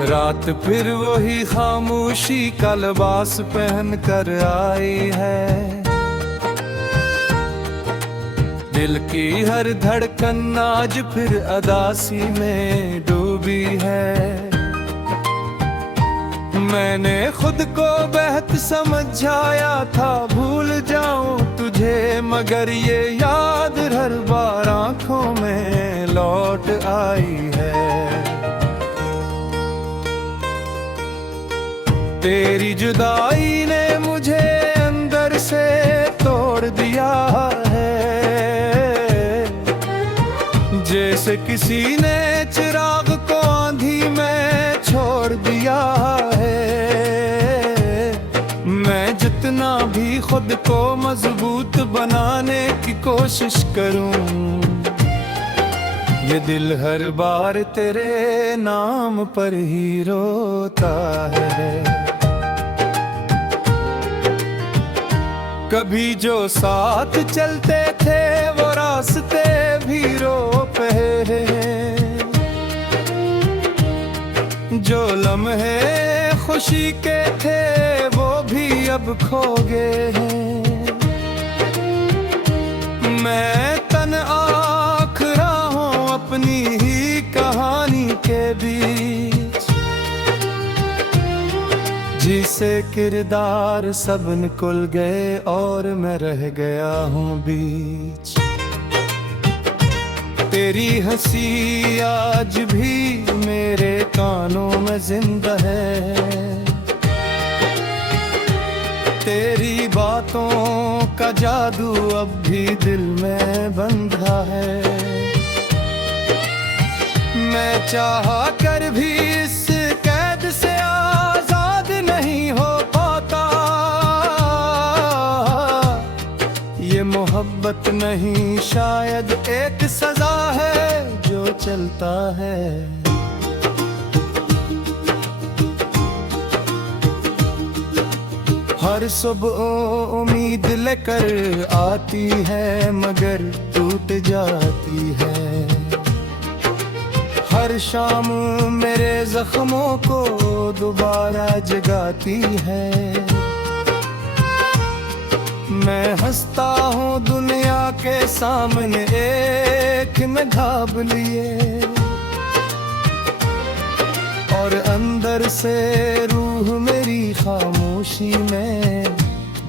रात फिर वही खामोशी का लिबास पहन कर आई है। दिल की हर धड़कन आज फिर अदासी में डूबी है। मैंने खुद को बेहद समझाया था भूल जाऊं तुझे, मगर ये याद हर बार आंखों में लौट आई है। तेरी जुदाई ने मुझे अंदर से तोड़ दिया है, जैसे किसी ने चिराग को आंधी में छोड़ दिया है। मैं जितना भी खुद को मजबूत बनाने की कोशिश करूं, ये दिल हर बार तेरे नाम पर ही रोता है। कभी जो साथ चलते थे वो रास्ते भी रो पे हैं, जो लम्हे खुशी के थे वो भी अब खो गए हैं। मैं तन आँख रहा हूँ अपनी ही कहानी के बीच, जिसे किरदार सब निकल गए और मैं रह गया हूँ बीच। तेरी हंसी आज भी मेरे कानों में जिंदा है, तेरी बातों का जादू अब भी दिल में बंधा है। मैं चाहा कर भी इस कैद से आजाद नहीं हो पाता। ये मोहब्बत नहीं शायद एक सजा है जो चलता है। हर सुबह उम्मीद लेकर आती है मगर टूट जाती है। हर शाम मेरे जख्मों को दोबारा जगाती है। मैं हंसता हूँ दुनिया के सामने एक नकाब लिए, और अंदर से रूह मेरी खामोशी में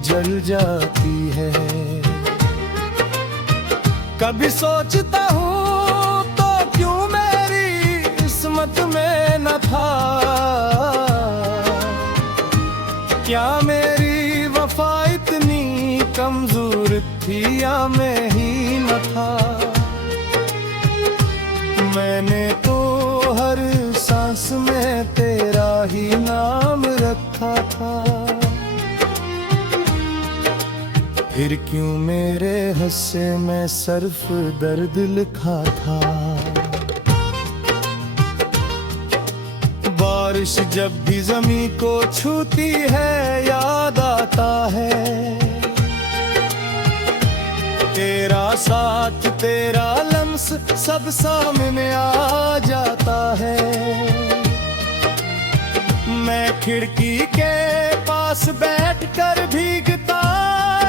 जल जाती है। कभी सोचता हूँ तो क्यों मेरी किस्मत में न था, क्या मेरी वफा इतनी कमजोर थी या मैं ही न था। मैंने तो हर सांस में तेरा ही नाम रखा था, फिर क्यों मेरे हिस्से में सिर्फ दर्द लिखा था। बारिश जब भी ज़मीं को छूती है याद आता है, तेरा साथ तेरा लम्स सब सामने आ जाता है। मैं खिड़की के पास बैठकर भीगता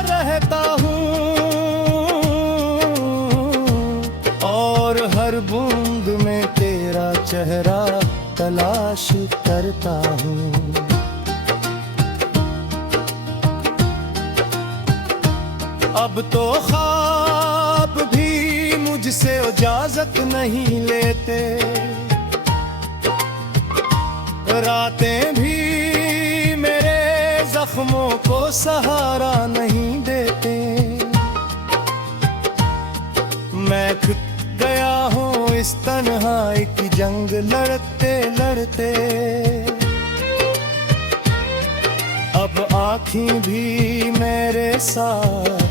रहता हूँ, और हर बूंद में तेरा चेहरा तलाश करता हूँ। अब तो ख्वाब भी मुझसे इजाजत नहीं लेते, रातें भी मेरे जख्मों को सहारा नहीं देते। मैं गया हूँ इस तन्हाई की जंग लड़ते लड़ते, अब आँखें भी मेरे साथ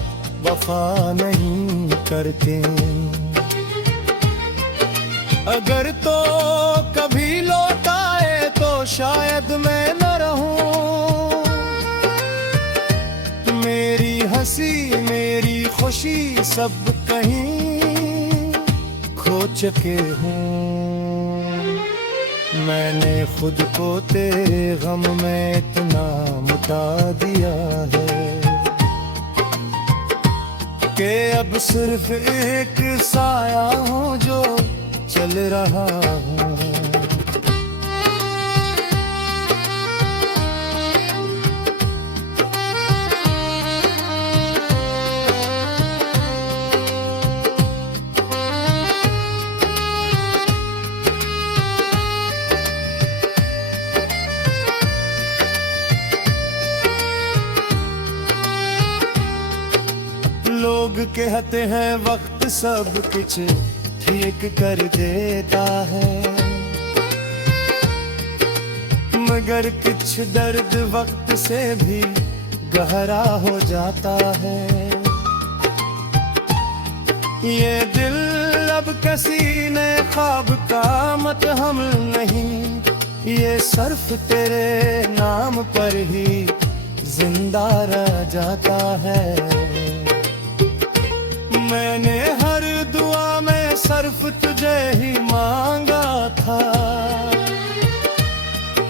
वफा नहीं करते। अगर तो कभी लौट आए तो शायद मैं न रहूं, मेरी हंसी मेरी खुशी सब कहीं खो चुके हूँ। मैंने खुद को तेरे गम में इतना मुटा दिया है कि अब सिर्फ एक साया हूँ जो चल रहा हूँ। लोग कहते हैं वक्त सब कुछ ठीक कर देता है, मगर कुछ दर्द वक्त से भी गहरा हो जाता है। ये दिल अब किसी ने ख्वाब का मतहमल नहीं, ये सिर्फ तेरे नाम पर ही जिंदा रह जाता है। मैंने हर दुआ में सिर्फ तुझे ही मांगा था,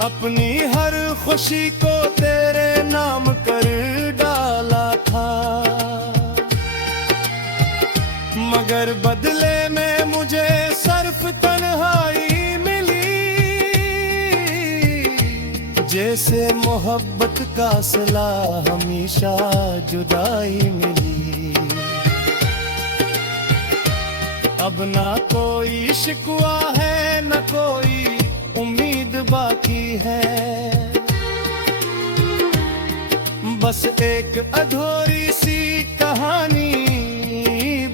अपनी हर खुशी को तेरे नाम कर डाला था, मगर बदले में मुझे सिर्फ तन्हाई मिली। जैसे मोहब्बत का सिला हमेशा जुदाई मिली। अब ना कोई शिकवा है न कोई उम्मीद बाकी है, बस एक अधूरी सी कहानी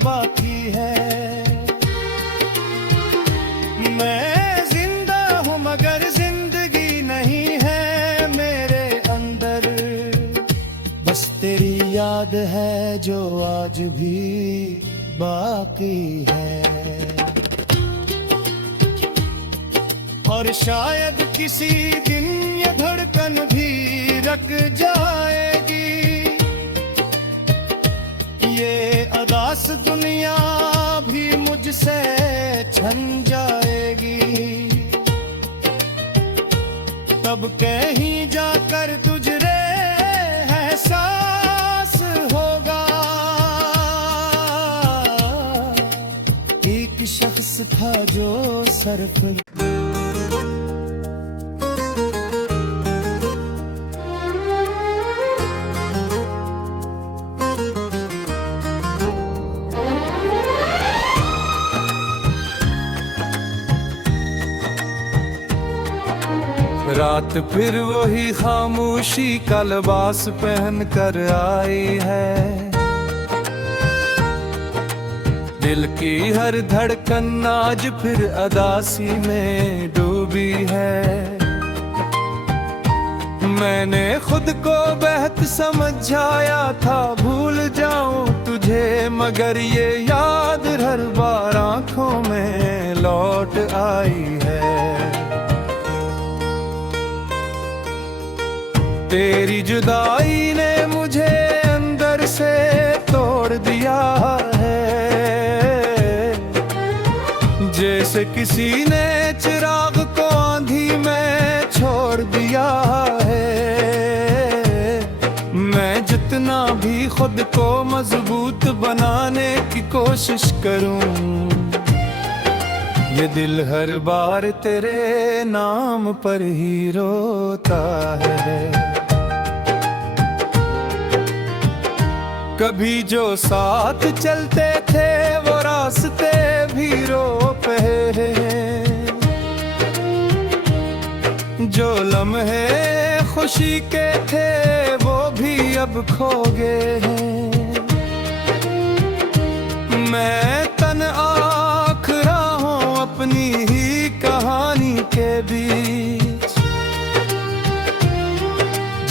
बाकी है। मैं जिंदा हूँ मगर जिंदगी नहीं है मेरे अंदर, बस तेरी याद है जो आज भी बाकी है। और शायद किसी दिन ये धड़कन भी रुक जाएगी, ये अदास दुनिया भी मुझसे छन जाएगी। तब कहीं जाकर तुझे एहसास होगा, एक शख्स था जो सिर्फ रात फिर वही खामोशी का लिबास पहन कर आई है, दिल की हर धड़कन आज फिर अदासी में डूबी है। मैंने खुद को बेहद समझाया था भूल जाऊं तुझे, मगर ये याद हर बार आंखों में लौट आई है। तेरी जुदाई ने मुझे अंदर से तोड़ दिया है, जैसे किसी ने चिराग को आंधी में छोड़ दिया है। मैं जितना भी खुद को मजबूत बनाने की कोशिश करूं, ये दिल हर बार तेरे नाम पर ही रोता है। कभी जो साथ चलते थे वो रास्ते भी रोक हैं, जो लम्हे खुशी के थे वो भी अब खो गए हैं। मैं तन आँख रहा हूँ अपनी ही कहानी के बीच,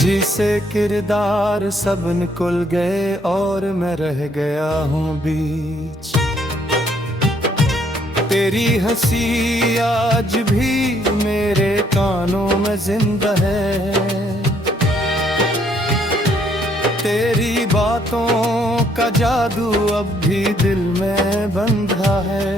जिसे किरदार सब निकल गए और मैं रह गया हूँ बीच। तेरी हंसी आज भी मेरे कानों में जिंदा है, तेरी बातों का जादू अब भी दिल में बंधा है।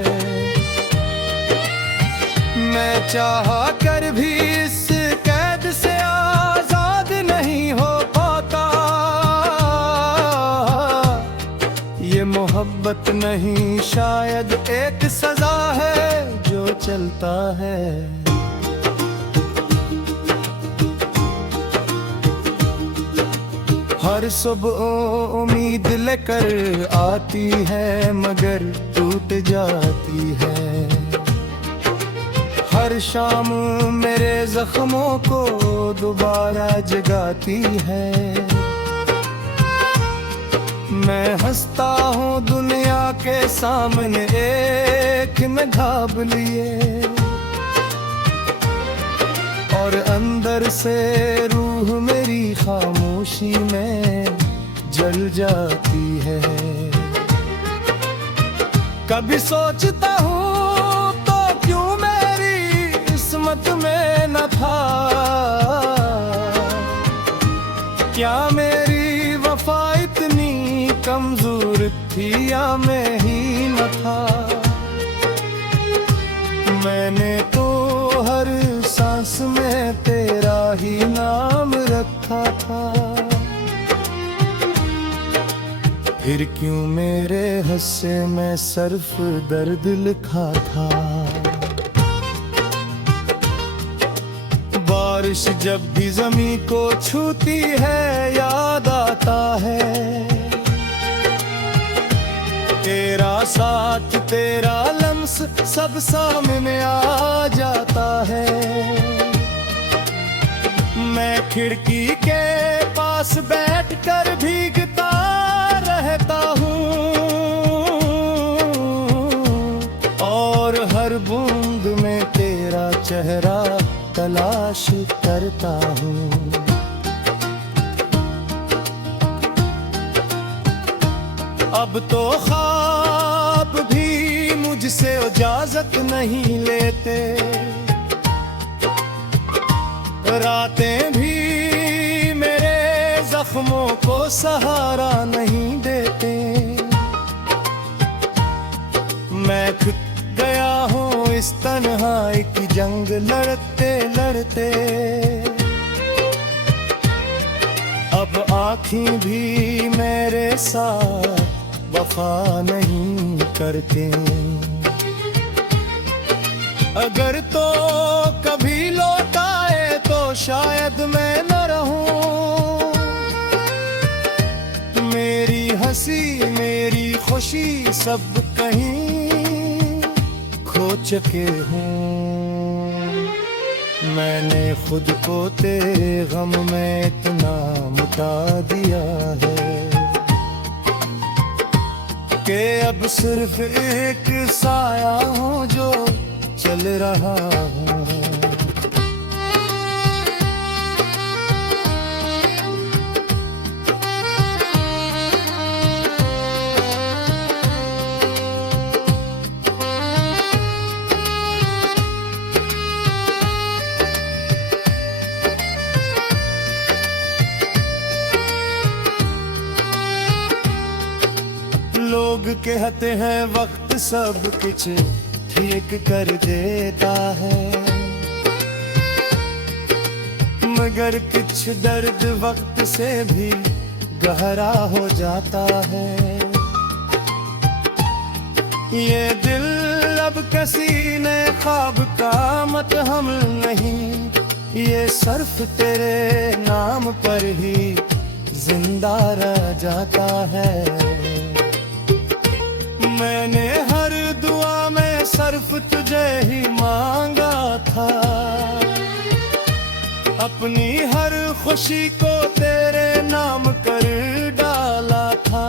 मैं चाहा कर भी इस कैद से आजाद नहीं हो पाता। ये मोहब्बत नहीं शायद एक सजा है जो चलता है। हर सुबह उम्मीद लेकर आती है मगर टूट जाती है। हर शाम मेरे जख्मों को दोबारा जगाती है। मैं हंसता हूँ दुनिया के सामने एक नकाब लिए, और अंदर से रूह मेरी खामोशी में जल जाती है। कभी सोचता हूँ तो क्यों मेरी किस्मत में न था, क्या मेरी वफा इतनी कमजोर थी या मैं ही न था। मैंने तो हर सांस में तेरा ही नाम रखा था, फिर क्यों मेरे हिस्से में सिर्फ दर्द लिखा था। बारिश जब भी ज़मीं को छूती है याद आता है तेरा साथ, तेरा लम्स सब सामने आ जाता है। मैं खिड़की के पास बैठकर भीगता रहता हूँ, और हर बूंद में तेरा चेहरा तलाश करता हूँ। अब तो ख्वाब भी मुझसे इजाजत नहीं लेते, रातें भी मेरे जख्मों को सहारा नहीं देते। मैं खुद गया हूँ इस तन्हाई की जंग लड़ते लड़ते। अब आँखें भी मेरे साथ वफा नहीं करते। अगर तो कभी लौट आए तो शायद मैं न रहूं। मेरी हंसी मेरी खुशी सब कहीं खो चुके हूँ। मैंने खुद को तेरे गम में इतना मिटा दिया है कि अब सिर्फ एक साया हूँ जो चल रहा हूँ। लोग कहते हैं वक्त सब कुछ ठीक कर देता है, मगर कुछ दर्द वक्त से भी गहरा हो जाता है। ये दिल अब किसी ने ख्वाब का मतहमल नहीं, ये सिर्फ तेरे नाम पर ही जिंदा रह जाता है। मैंने हर दुआ में सिर्फ तुझे ही मांगा था, अपनी हर खुशी को तेरे नाम कर डाला था,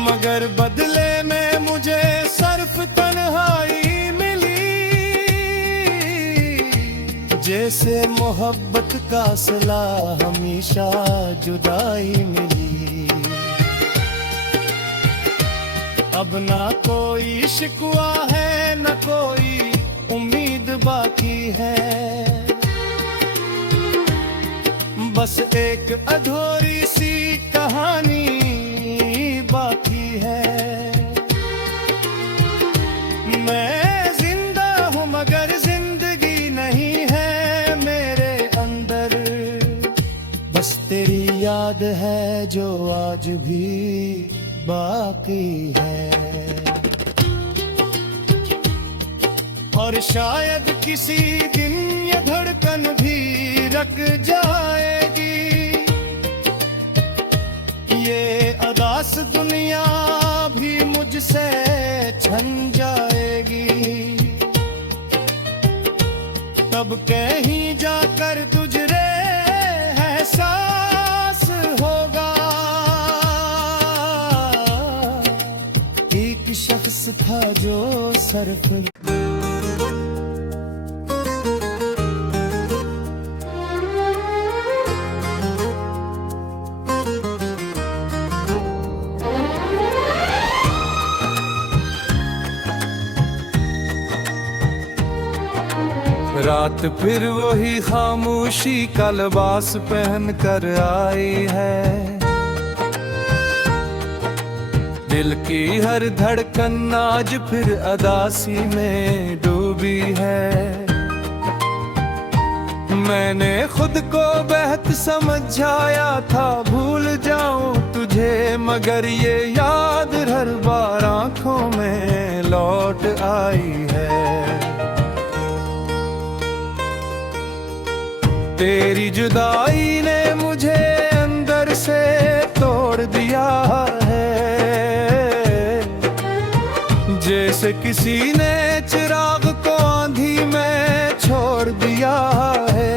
मगर बदले में मुझे सिर्फ तन्हाई मिली। जैसे मोहब्बत का सिला हमेशा जुदाई मिली। अब ना कोई शिकवा है न कोई उम्मीद बाकी है, बस एक अधूरी सी कहानी बाकी है। मैं जो आज भी बाकी है। और शायद किसी दिन ये धड़कन भी रुक जाएगी, ये अदास दुनिया भी मुझसे छन जाएगी। तब कहीं जाकर तुझे एहसास होगा, एक शख्स था जो सरफ रात फिर वही खामोशी का लिबास पहन कर आई है। दिल की हर धड़कन आज फिर अदासी में डूबी है। मैंने खुद को बेहद समझाया था भूल जाऊं तुझे, मगर ये याद हर बार आंखों में लौट आई है। तेरी जुदाई ने मुझे अंदर से तोड़ दिया है, जैसे किसी ने चिराग को आंधी में छोड़ दिया है।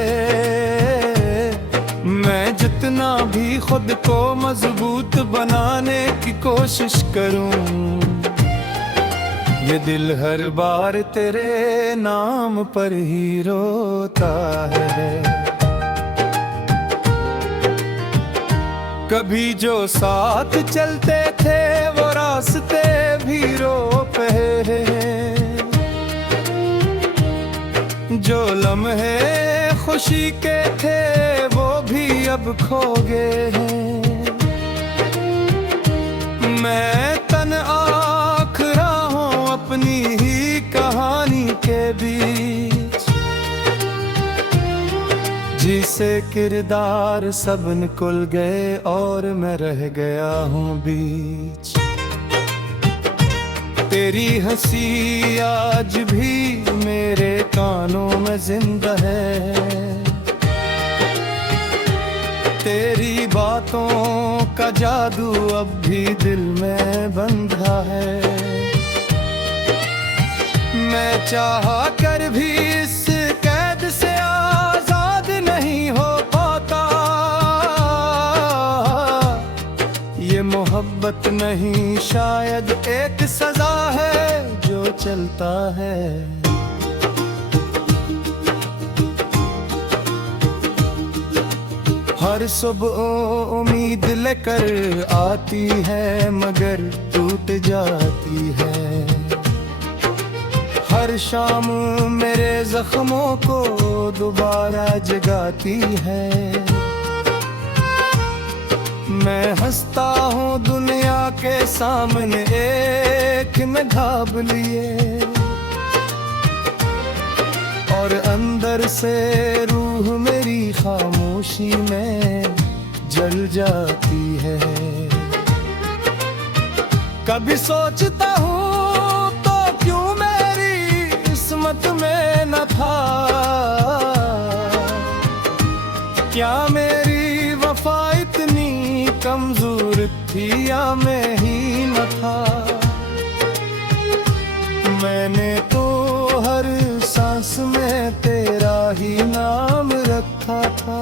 मैं जितना भी खुद को मजबूत बनाने की कोशिश करूं, ये दिल हर बार तेरे नाम पर ही रोता है। कभी जो साथ चलते थे वो रास्ते भी रो पे हैं, जो लम्हे खुशी के थे वो भी अब खो गए हैं। मैं तन आँख रहा हूँ अपनी ही कहानी के बीच, जिसे किरदार सब निकल गए और मैं रह गया हूँ बीच। तेरी हंसी आज भी मेरे कानों में जिंदा है, तेरी बातों का जादू अब भी दिल में बंधा है। मैं चाहा कर भी इस कैद से आजाद नहीं हो पाता, ये मोहब्बत नहीं शायद एक सजा है जो चलता है। हर सुबह उम्मीद लेकर आती है मगर टूट जाती है। हर शाम मेरे जख्मों को दोबारा जगाती है। मैं हंसता हूँ दुनिया के सामने एक नकाब लिए, और अंदर से रूह मेरी खामोशी में जल जाती है। कभी सोचता हूँ तो क्यों मेरी किस्मत में न था, क्या मेरी वफा इतनी कमजोर थी या मैं ही न था। मैंने तो हर सांस में तेरा ही नाम रखा था,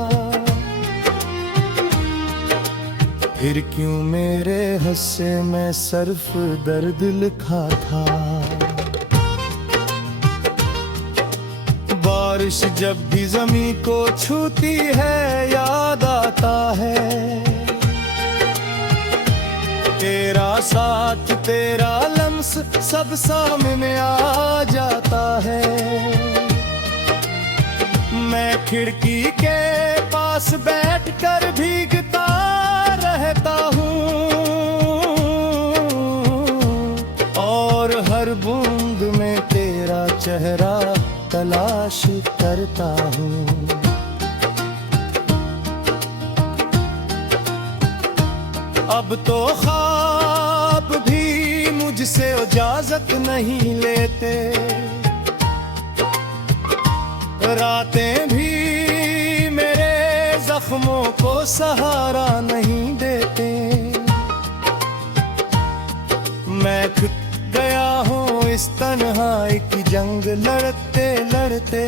फिर क्यों मेरे हिस्से में सिर्फ दर्द लिखा था। बारिश जब भी ज़मीं को छूती है याद आता है तेरा साथ, तेरा लम्स सब सामने आ जाता है। मैं खिड़की के पास बैठकर भीगता रहता हूँ और हर बूंद में तेरा चेहरा तलाश करता हूँ। अब तो ख्वाब भी मुझसे इजाजत नहीं लेते, रातें भी मेरे जख्मों को सहारा नहीं देते। मैं खुद गया हूँ इस तन्हाई की जंग लड़ते लड़ते,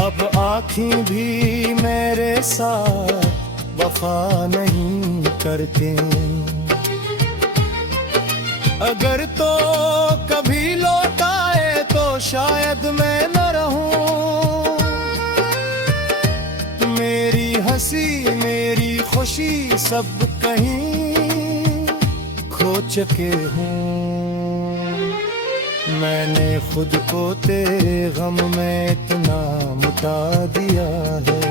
अब आँखें भी मेरे साथ वफा नहीं करते। अगर तो कभी लौट आए तो शायद मैं न रहूं, मेरी हंसी मेरी खुशी सब कहीं खो चुके हूँ। मैंने खुद को तेरे गम में इतना मिटा दिया है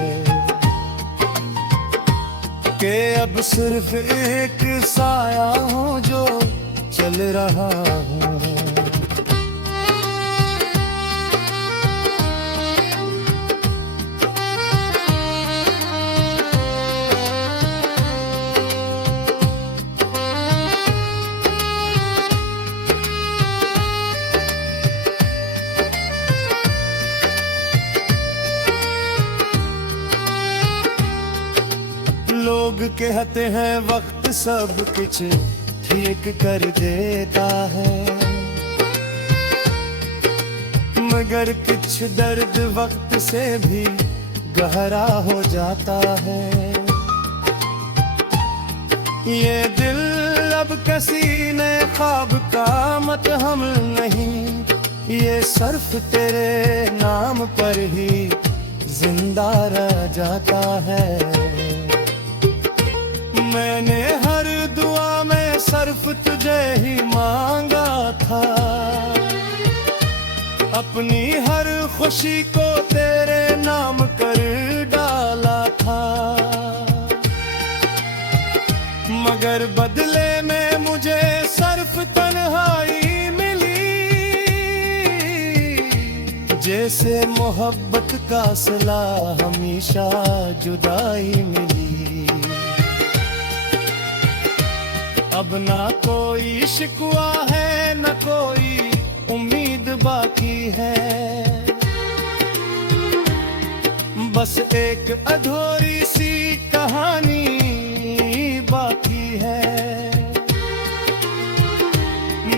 कि अब सिर्फ एक साया हूँ जो चल रहा हूँ। लोग कहते हैं वक्त सब कुछ ठीक कर देता है, मगर कुछ दर्द वक्त से भी गहरा हो जाता है। ये दिल अब किसी ने ख्वाब का मतहमल नहीं, ये सिर्फ तेरे नाम पर ही जिंदा रह जाता है। मैंने हर दुआ में सिर्फ तुझे ही मांगा था, अपनी हर खुशी को तेरे नाम कर डाला था, मगर बदले में मुझे सिर्फ तन्हाई मिली। जैसे मोहब्बत का सिला हमेशा जुदाई मिली। अब ना कोई शिकवा है न कोई उम्मीद बाकी है, बस एक अधूरी सी कहानी बाकी है।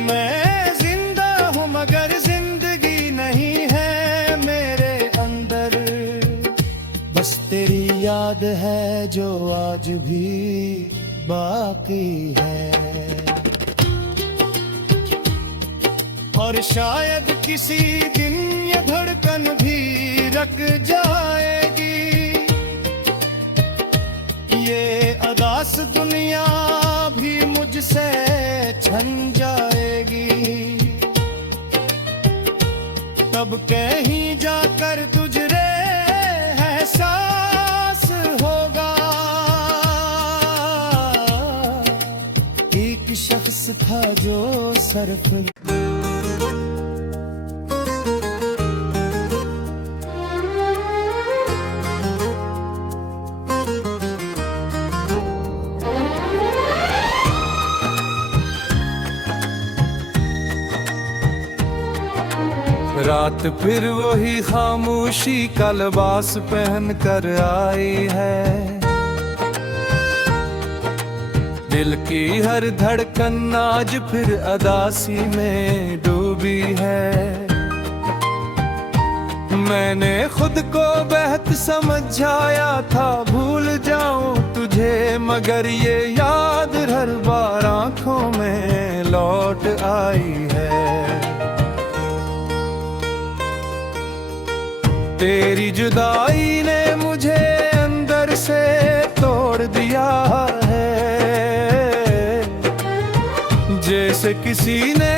मैं जिंदा हूँ मगर जिंदगी नहीं है मेरे अंदर, बस तेरी याद है जो आज भी बाकी है। और शायद किसी दिन ये धड़कन भी रुक जाएगी, ये अदास दुनिया भी मुझसे छन जाएगी। तब कहीं जाकर तुझे एहसास होगा, एक शख्स था जो सिर्फ रात फिर वही खामोशी का लिबास पहन कर आई है, दिल की हर धड़कन आज फिर अदासी में डूबी है। मैंने खुद को बेहद समझाया था भूल जाऊं तुझे, मगर ये याद हर बार आंखों में लौट आई है। तेरी जुदाई ने मुझे अंदर से तोड़ दिया है, जैसे किसी ने